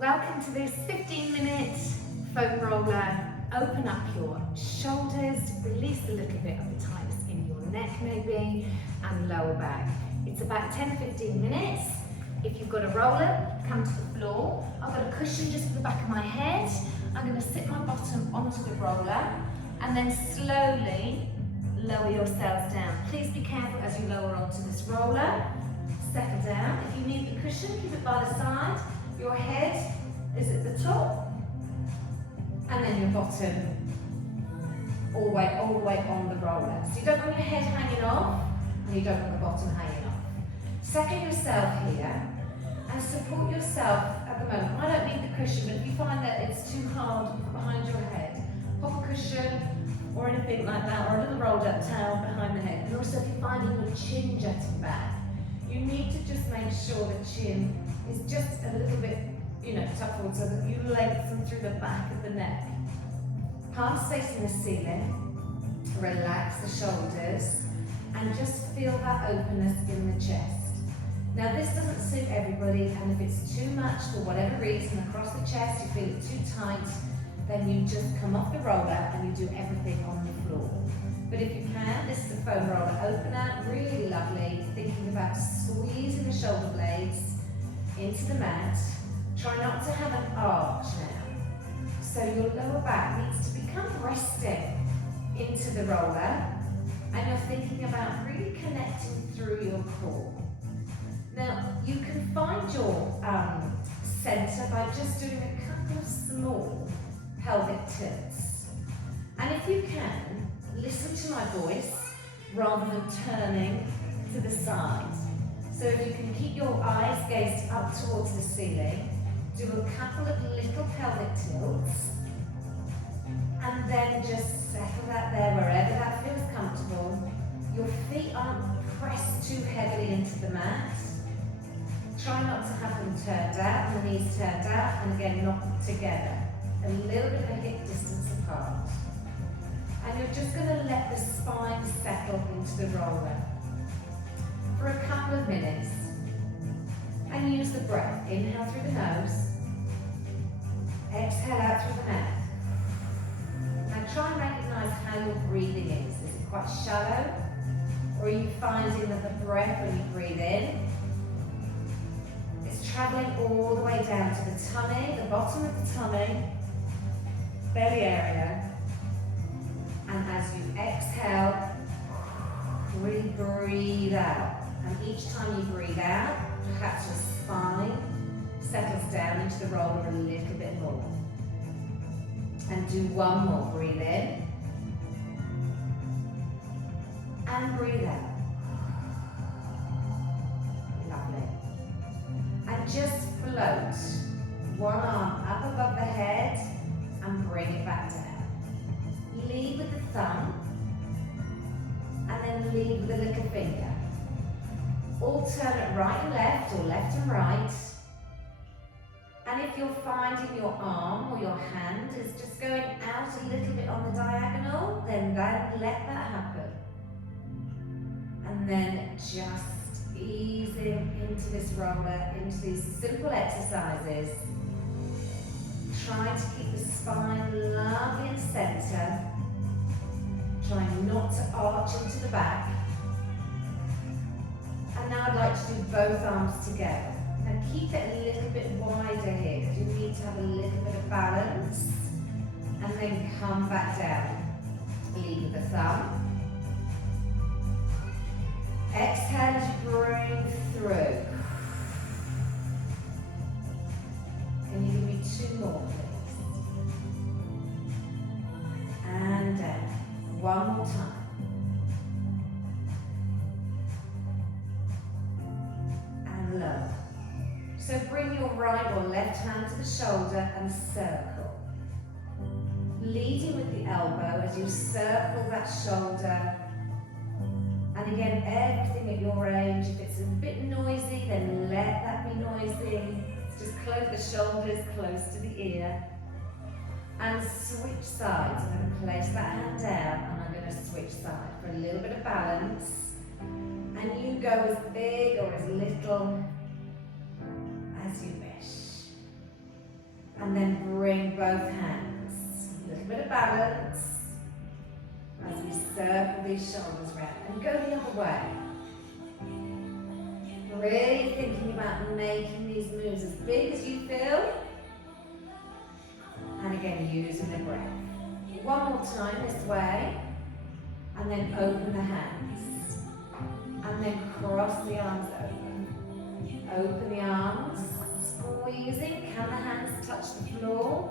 Welcome to this 15-minute foam roller. Open up your shoulders, release a little bit of the tightness in your neck maybe, and lower back. It's about 10 or 15 minutes. If you've got a roller, come to the floor. I've got a cushion just for the back of my head. I'm going to sit my bottom onto the roller and then slowly lower yourselves down. Please be careful as you lower onto this roller. Settle down. If you need the cushion, keep it by the side. Your head is at the top, and then your bottom all the way on the roller. So you don't want your head hanging off, and you don't want the bottom hanging off. Settle yourself here, and support yourself at the moment. I don't need the cushion, but if you find that it's too hard behind your head, pop a cushion or anything like that, or a little rolled up towel behind the head. And also if you're finding your chin jutting back, you need to just make sure the chin is just a little bit, tucked forward so that you lengthen through the back of the neck. Palms facing the ceiling, relax the shoulders, and just feel that openness in the chest. Now this doesn't suit everybody, and if it's too much for whatever reason across the chest, you feel it too tight, then you just come off the roller and you do everything on the floor. But if you can, this is a foam roller opener, really lovely, thinking about squeezing the shoulder blades into the mat. Try not to have an arch now. So your lower back needs to become resting into the roller, and you're thinking about really connecting through your core. Now, you can find your center by just doing a couple of small pelvic tilts. And if you can, listen to my voice rather than turning to the side. So if you can keep your eyes gazed up towards the ceiling, do a couple of little pelvic tilts, and then just settle that there wherever that feels comfortable. Your feet aren't pressed too heavily into the mat. Try not to have them turned out, and the knees turned out, and again not together. A little bit of a hip distance apart. And you're just going to let the spine settle into the roller for a couple of minutes. And use the breath. Inhale through the nose. Exhale out through the mouth. Now try and recognize how your breathing is. Is it quite shallow? Or are you finding that the breath when you breathe in is traveling all the way down to the tummy, the bottom of the tummy, belly area, and as you exhale, really breathe out. And each time you breathe out, perhaps your spine settles down into the roller a little bit more. And do one more. Breathe in. And breathe out. Lovely. And just float one arm up above the head and bring it back down. Lead with the thumb, and then lead with the little finger. Alternate right and left, or left and right. And if you're finding your arm or your hand is just going out a little bit on the diagonal, then let that happen. And then just easing into this roller, into these simple exercises. Try to keep the spine lovely and center. Trying not to arch into the back. And now I'd like to do both arms together. Now keep it a little bit wider here, because you need to have a little bit of balance. And then come back down. Lead with the thumb. Exhale as you bring through. Can you give me two more, please? And down. One more time. And lower. So bring your right or left hand to the shoulder and circle. Leading with the elbow as you circle that shoulder. And again, everything at your age. If it's a bit noisy, then let that be noisy. Just close the shoulders close to the ear. And switch sides. I'm going to place that hand down and I'm going to switch sides for a little bit of balance. And you go as big or as little as you wish. And then bring both hands. A little bit of balance as we circle these shoulders round. And go the other way. Really thinking about making these moves as big as you feel. And again, using the breath. One more time this way. And then open the hands. And then cross the arms open. Open the arms. Squeezing. Can the hands touch the floor?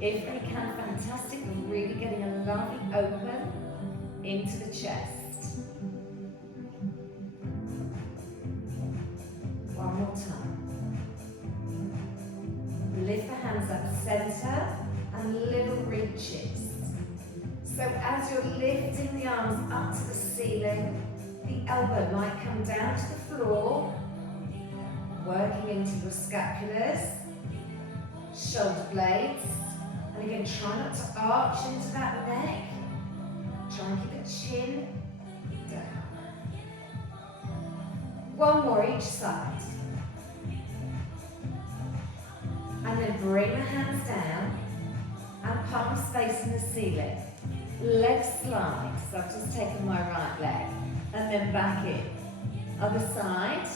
If they can, fantastic. We're really getting a lovely open into the chest. One more time. Lift the hands up center and little reaches. So as you're lifting the arms up to the ceiling, the elbow might come down to the floor, working into your scapulars, shoulder blades, and again try not to arch into that neck. Try and keep the chin down. One more each side. And then bring the hands down and palms facing the ceiling. Legs slide, so I've just taken my right leg and then back in. Other side,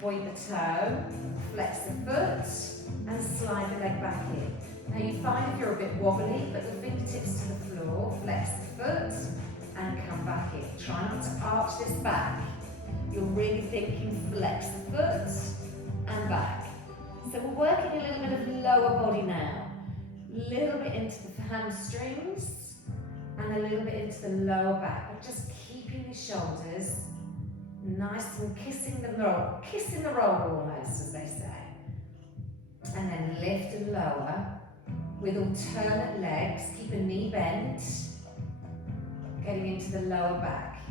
point the toe, flex the foot and slide the leg back in. Now you find if you're a bit wobbly, put the fingertips to the floor, flex the foot and come back in. Try not to arch this back. You're really thinking flex the foot and back. So we're working a little bit of lower body now. A little bit into the hamstrings and a little bit into the lower back. We're just keeping the shoulders nice and kissing the roll almost, as they say. And then lift and lower with alternate legs. Keep a knee bent, getting into the lower back.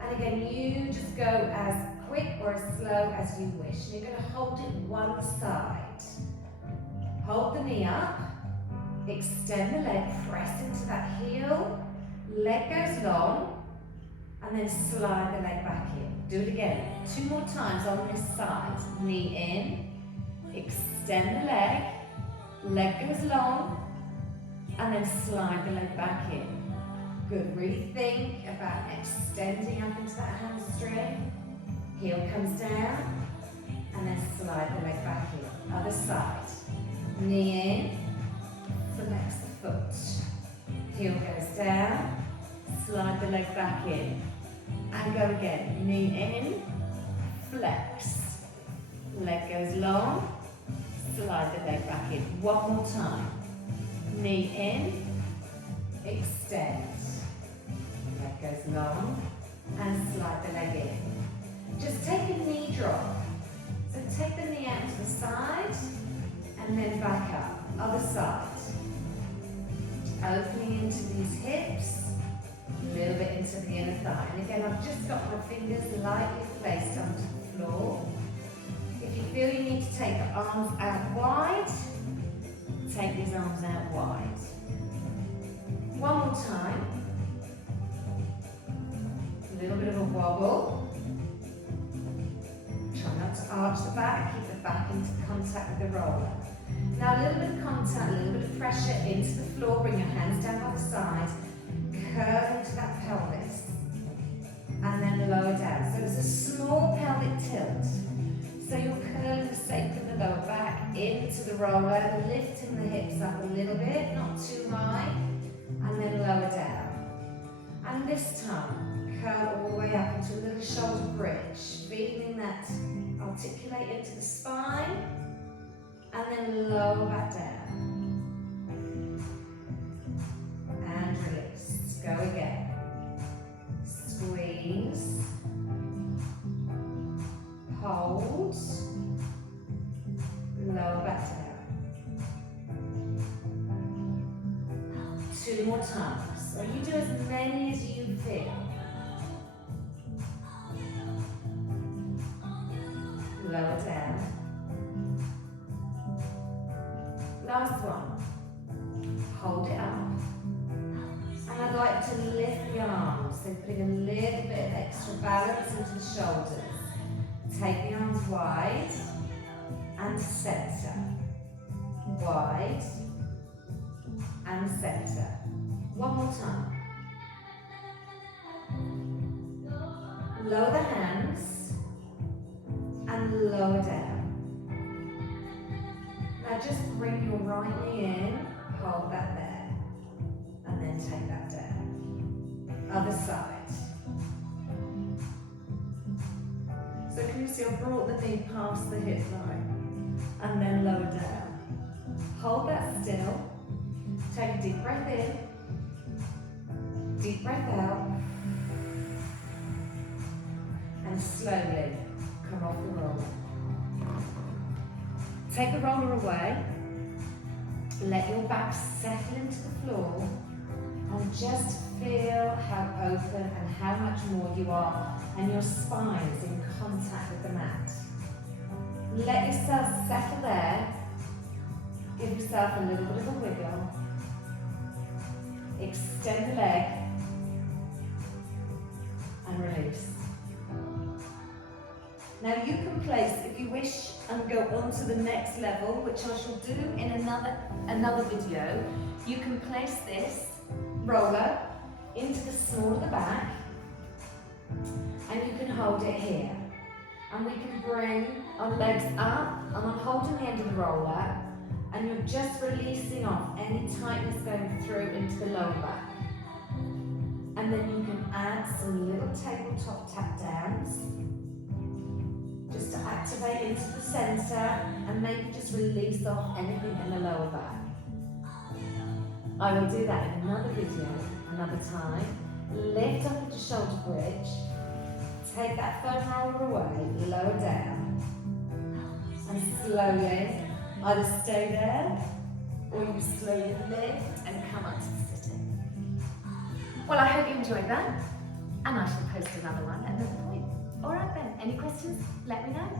And again, you just go as quick or as slow as you wish. And you're going to hold it one side. Hold the knee up, extend the leg, press into that heel, leg goes long, and then slide the leg back in. Do it again, 2 more times on this side. Knee in, extend the leg goes long, and then slide the leg back in. Good, really think about extending up into that hamstring. Heel comes down, and then slide the leg back in. Other side. Knee in, flex the foot. Heel goes down, slide the leg back in. And go again. Knee in, flex. Leg goes long, slide the leg back in. One more time. Knee in, extend. Leg goes long, and slide the leg in. Just take a knee drop. So take the knee out to the side, and then back up. Other side. Opening into these hips, a little bit into the inner thigh. And again, I've just got my fingers lightly placed onto the floor. If you feel you need to take the arms out wide, take these arms out wide. One more time. A little bit of a wobble. Try not to arch the back, keep the back into contact with the roller. Now a little bit of contact, a little bit of pressure into the floor, bring your hands down by the side, curl into that pelvis, and then lower down. So it's a small pelvic tilt. So you're curling the sacrum of the lower back into the roller, lifting the hips up a little bit, not too high, and then lower down. And this time, curl all the way up into a little shoulder bridge, feeling that articulate into the spine, and then lower back down. And release. Go again. Squeeze. Hold. Lower back down. 2 more times. So you do as many as you feel. Lower down. Last one. Hold it up. And I'd like to lift the arms, so putting a little bit of extra balance into the shoulders. Take the arms wide and center. wide, and center. One more time. Lower the hands and lower down. Now just bring your right knee in, hold that there, and then take that down. Other side. So can you see I brought the knee past the hip line and then lower down. Hold that still. Take a deep breath in, deep breath out, and slowly come off the roller. Take the roller away, let your back settle into the floor, and just feel how open and how much more you are, and your spine is in contact with the mat. Let yourself settle there, give yourself a little bit of a wiggle, extend the leg, and release. Now you can place, if you wish, and go on to the next level, which I shall do in another video. You can place this roller into the small of the back, and you can hold it here. And we can bring our legs up, and I'm holding the end of the roller, and you're just releasing off any tightness going through into the lower back. And then you can add some little tabletop tap downs, just to activate into the center, and maybe just release off anything in the lower back. I will do that in another video, another time. Lift up into shoulder bridge, take that foam roller away, lower down, and slowly either stay there, or you slowly lift and come up to the sitting. Well, I hope you enjoyed that, and I shall post another one at another point. All right then, any questions? Let me know.